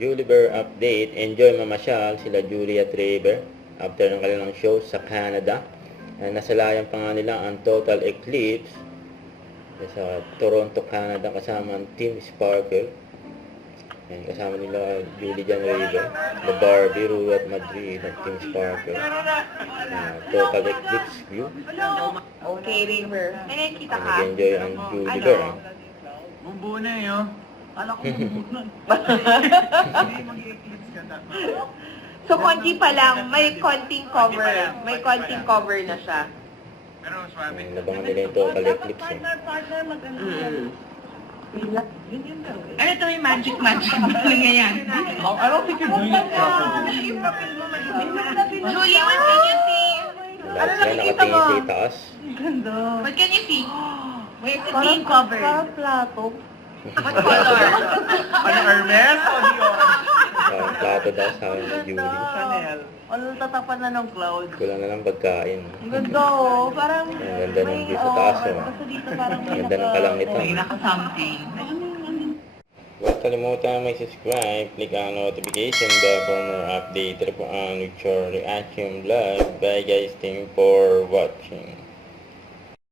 Julie Bear update. Enjoy mamasyal sila Julie at Trevor after ng kanilang show sa Canada. Nasalayan pa nga nila ang Total Eclipse sa Toronto, Canada kasama ang Team Sparkle. Kasama nila Julie Jan River, The Barbie, Rue at Madrid at Team Sparkle. Total Eclipse view. Okay, River. May nakikita ka? Nag-enjoy ang Julie Bear. Bumbu na yun. Kala ko bumbu na. Hindi mag-eclipse ka na. So, konti pa lang, may konting cover. May konting cover na siya. Pero swabe. Nabangan nila yung Total Eclipse. Partner, mag-ano. Ano ito yung magic ganyan? I don't think you're doing it properly. Julie, what can you see? Lahat sila nakatingin sa itaas. What can you see? Where's the being covered? Parang plato. What color? Ano, Hermes o Dior? Ang plato daw sa akin ni Julie. Chanel. Walang tatapan na ng cloud. Kulang na lang pagkain. Ang ganda oh. Parang Ang ganda ng view sa taas. Kasi dito parang Ang ganda ng kalangitan. naka-something. Huwag kalimutan mag-subscribe, click ang notification bell for more update. Ito po ang Victor Reaction Vlog. Bye guys, thank you for watching.